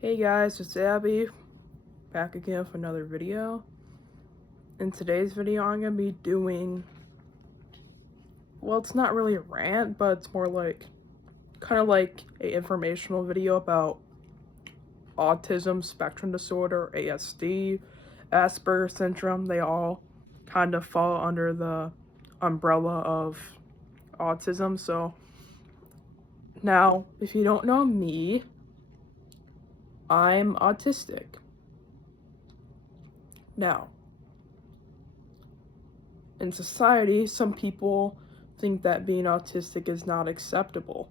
Hey guys, it's Abby, back again for another video. In today's video, I'm going to be doing, well, it's not really a rant, but it's more like, kind of like an informational video about autism spectrum disorder, ASD, Asperger's syndrome. They all kind of fall under the umbrella of autism. So now, if you don't know me, I'm autistic. Now, in society, some people think that being autistic is not acceptable,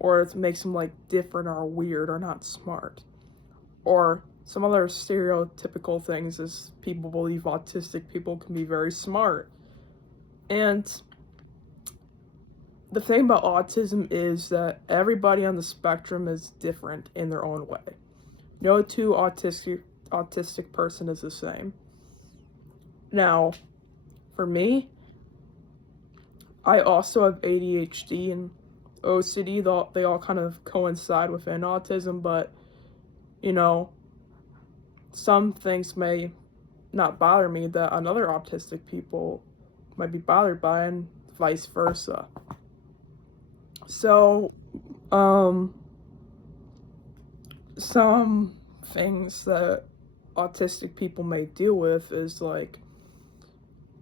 or it makes them like different or weird or not smart. Or some other stereotypical things is people believe autistic people can be very smart. And the thing about autism is that everybody on the spectrum is different in their own way. No two autistic person is the same. Now, for me, I also have ADHD and OCD. They all kind of coincide within autism, but you know, some things may not bother me that another autistic people might be bothered by, and vice versa. So, some things that autistic people may deal with is like,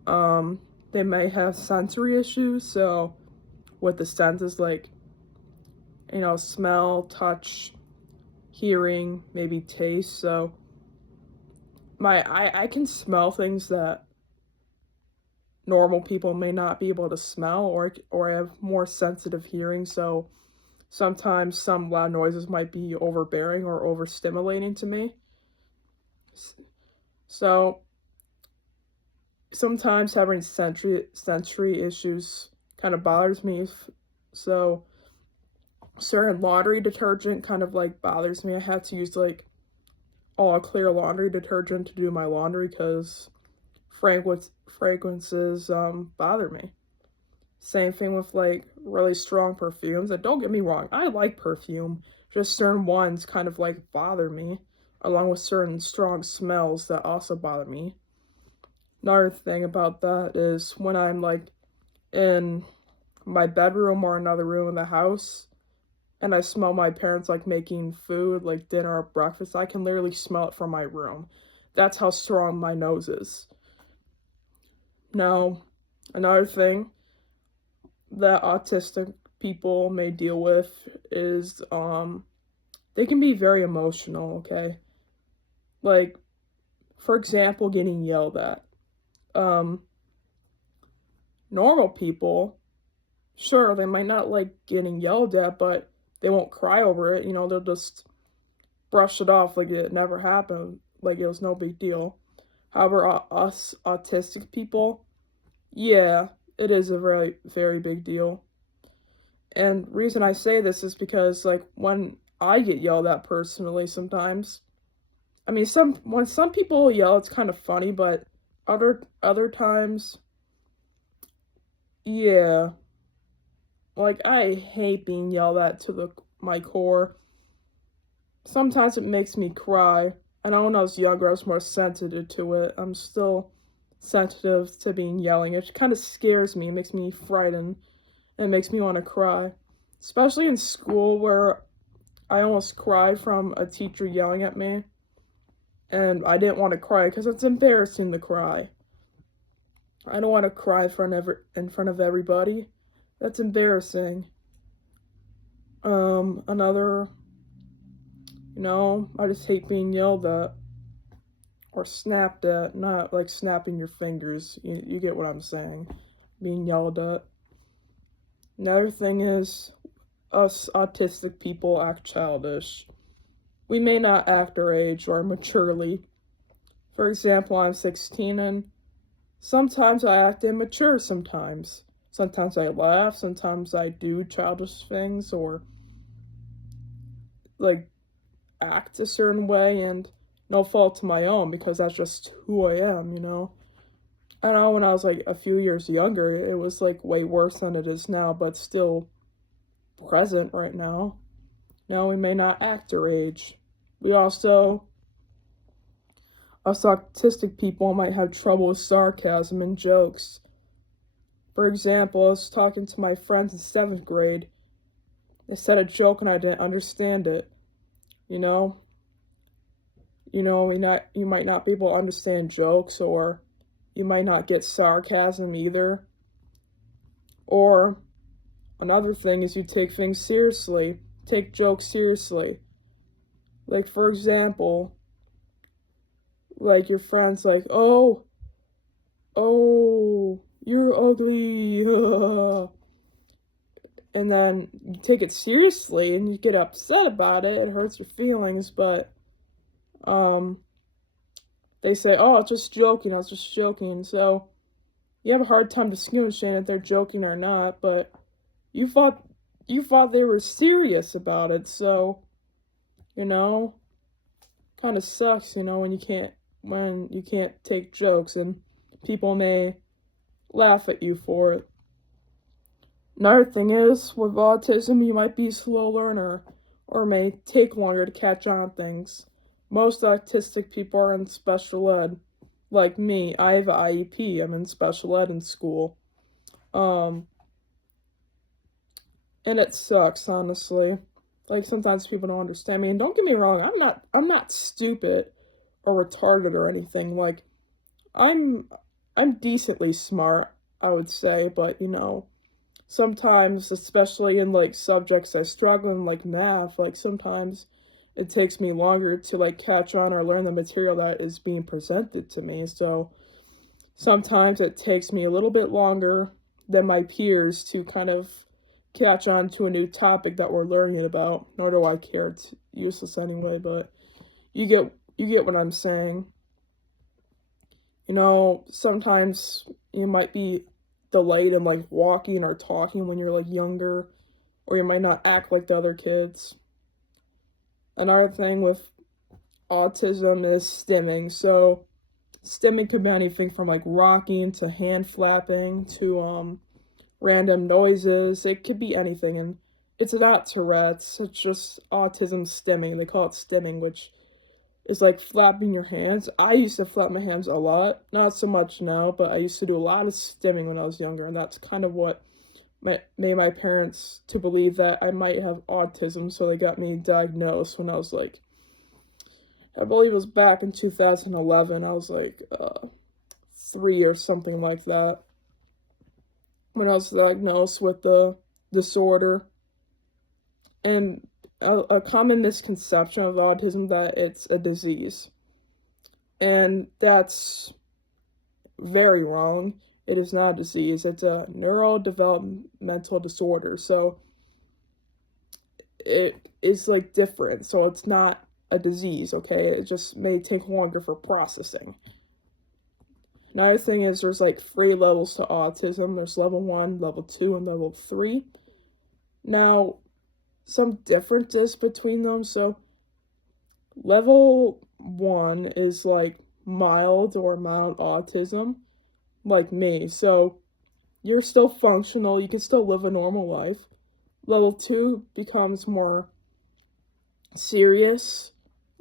they may have sensory issues. So, with the senses, like, smell, touch, hearing, maybe taste. So, I can smell things that normal people may not be able to smell, or I have more sensitive hearing. So, sometimes some loud noises might be overbearing or overstimulating to me. So sometimes having sensory issues kind of bothers me. So certain laundry detergent kind of like bothers me. I have to use like all clear laundry detergent to do my laundry because fragrances bother me. Same thing with like really strong perfumes. And don't get me wrong, I like perfume. Just certain ones kind of like bother me, along with certain strong smells that also bother me. Another thing about that is when I'm like in my bedroom or another room in the house and I smell my parents like making food, like dinner or breakfast, I can literally smell it from my room. That's how strong my nose is. Now, another thing that autistic people may deal with is they can be very emotional, okay? Like, for example, getting yelled at. Normal people, sure, they might not like getting yelled at, but they won't cry over it. They'll just brush it off like it never happened, like it was no big deal. However, us autistic people, yeah, it is a very, very big deal. And reason I say this is because, like, when I get yelled at personally sometimes, I mean, when some people yell, it's kind of funny, but other times, yeah, like, I hate being yelled at to my core. Sometimes it makes me cry. I know when I was younger, I was more sensitive to it. I'm still sensitive to being yelling. It kind of scares me. It makes me frightened. And it makes me want to cry. Especially in school where I almost cried from a teacher yelling at me. And I didn't want to cry because it's embarrassing to cry. I don't want to cry in front of everybody. That's embarrassing. Another, I just hate being yelled at or snapped at. Not like snapping your fingers. You get what I'm saying. Being yelled at. Another thing is, us autistic people act childish. We may not act our age or maturely. For example, I'm 16 and sometimes I act immature sometimes. Sometimes I laugh, sometimes I do childish things or like act a certain way, and no fault of my own because that's just who I am. I know when I was like a few years younger, it was like way worse than it is now, but still present right now. No, we may not act our age. Us autistic people might have trouble with sarcasm and jokes. For example, I was talking to my friends in 7th grade. They said a joke and I didn't understand it. You know, you might not be able to understand jokes, or you might not get sarcasm either. Or another thing is you take things seriously, take jokes seriously. Like, for example, like your friends like, oh, you're ugly. And then you take it seriously and you get upset about it. It hurts your feelings, but they say, oh, I was just joking. So you have a hard time distinguishing if they're joking or not, but you thought they were serious about it. So, kind of sucks, when you can't take jokes and people may laugh at you for it. Another thing is, with autism, you might be a slow learner or may take longer to catch on things. Most autistic people are in special ed. Like me, I have an IEP. I'm in special ed in school. And it sucks, honestly. Like, sometimes people don't understand me. And don't get me wrong, I'm not stupid or retarded or anything. Like, I'm decently smart, I would say, but sometimes, especially in like subjects I struggle in, like math, like sometimes it takes me longer to like catch on or learn the material that is being presented to me. So sometimes it takes me a little bit longer than my peers to kind of catch on to a new topic that we're learning about. Nor do I care. It's useless anyway, but you get what I'm saying. Sometimes you might be delayed in like walking or talking when you're like younger, or you might not act like the other kids. Another thing with autism is stimming. So stimming could be anything from like rocking to hand flapping to random noises. It could be anything, and it's not Tourette's, it's just autism stimming. They call it stimming, which is like flapping your hands. I used to flap my hands a lot, not so much now, but I used to do a lot of stimming when I was younger, and that's kind of what made my parents to believe that I might have autism, so they got me diagnosed when I was like, I believe it was back in 2011. I was like 3 or something like that when I was diagnosed with the disorder. And a common misconception of autism that it's a disease. And that's very wrong. It is not a disease. It's a neurodevelopmental disorder. So it is like different. So it's not a disease, okay? It just may take longer for processing. Another thing is there's like 3 levels to autism. There's level 1, level 2, and level 3. Now, some differences between them. So level 1 is like mild or mild autism, like me. So you're still functional, you can still live a normal life. Level 2 becomes more serious,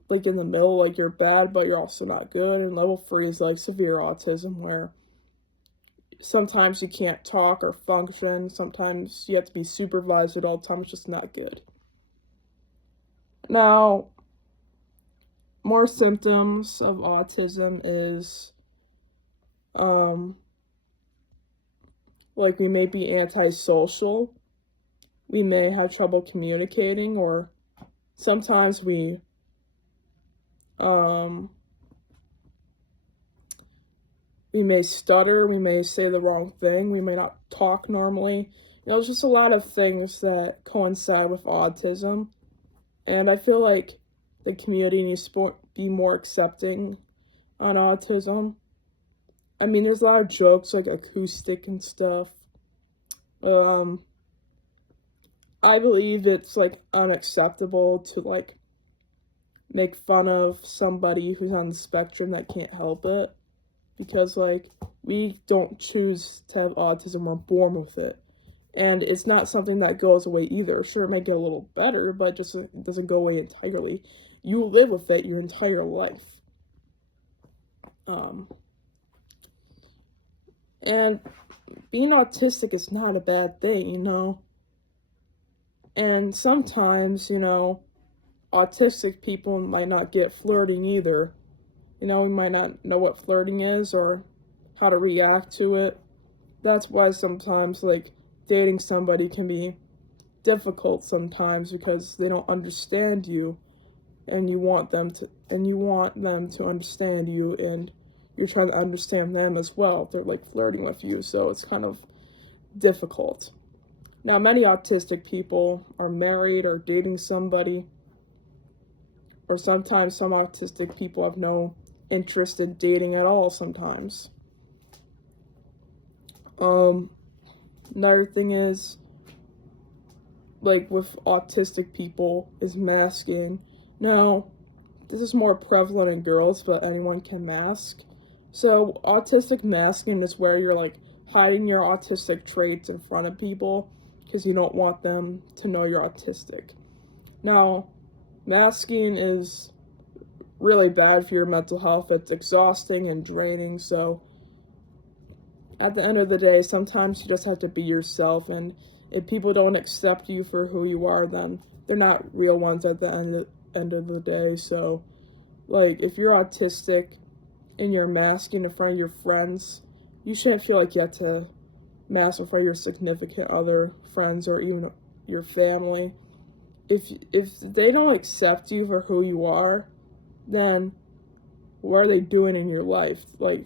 like in the middle, like you're bad but you're also not good. And level 3 is like severe autism, where sometimes you can't talk or function, sometimes you have to be supervised at all times. It's just not good. Now, more symptoms of autism is like we may be antisocial, we may have trouble communicating, or sometimes we may stutter, we may say the wrong thing, we may not talk normally. There's just a lot of things that coincide with autism. And I feel like the community needs to be more accepting on autism. I mean, there's a lot of jokes, like acoustic and stuff. I believe it's, like, unacceptable to, like, make fun of somebody who's on the spectrum that can't help it. Because, like, we don't choose to have autism, we're born with it. And it's not something that goes away either. Sure, it might get a little better, but just it doesn't go away entirely. You live with it your entire life. And being autistic is not a bad thing, you know. And sometimes, you know, autistic people might not get flirting either. You know, we might not know what flirting is or how to react to it. That's why sometimes, like, dating somebody can be difficult sometimes because they don't understand you, and you want them to understand you, and you're trying to understand them as well. They're like flirting with you, so it's kind of difficult. Now, many autistic people are married or dating somebody, or sometimes some autistic people have no interest in dating at all sometimes. Another thing is, like with autistic people, is masking. Now, this is more prevalent in girls, but anyone can mask. So, autistic masking is where you're like hiding your autistic traits in front of people because you don't want them to know you're autistic. Now, masking is really bad for your mental health. It's exhausting and draining, so at the end of the day, sometimes you just have to be yourself, and if people don't accept you for who you are, then they're not real ones at the end of the day. So, like, if you're autistic and you're masking in front of your friends, you shouldn't feel like you have to mask in front of your significant other, friends, or even your family. If they don't accept you for who you are, then what are they doing in your life? Like,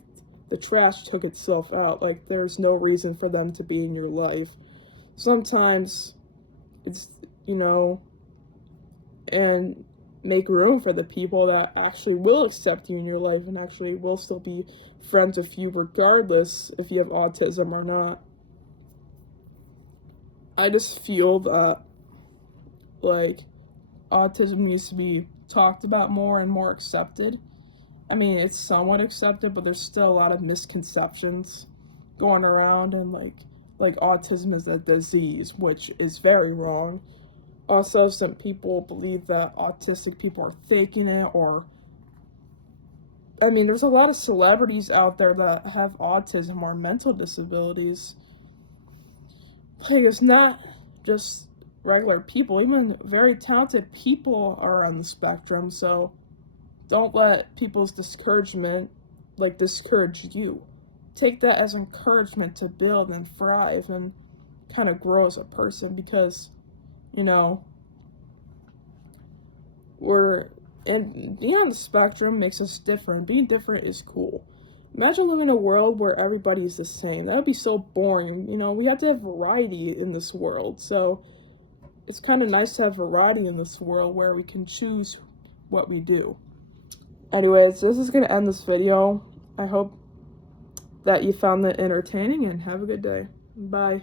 the trash took itself out. Like, there's no reason for them to be in your life. Sometimes it's, you know, and make room for the people that actually will accept you in your life and actually will still be friends with you regardless if you have autism or not. I just feel that, like, autism needs to be talked about more and more accepted. I mean, it's somewhat accepted, but there's still a lot of misconceptions going around, and like autism is a disease, which is very wrong. Also, some people believe that autistic people are faking it, or I mean, there's a lot of celebrities out there that have autism or mental disabilities. Like, it's not just regular people, even very talented people are on the spectrum, so don't let people's discouragement, like, discourage you. Take that as encouragement to build and thrive and kind of grow as a person, because, you know, being on the spectrum makes us different. Being different is cool. Imagine living in a world where everybody's the same. That would be so boring. You know, we have to have variety in this world. So it's kind of nice to have variety in this world where we can choose what we do. Anyways, this is going to end this video. I hope that you found it entertaining, and have a good day. Bye.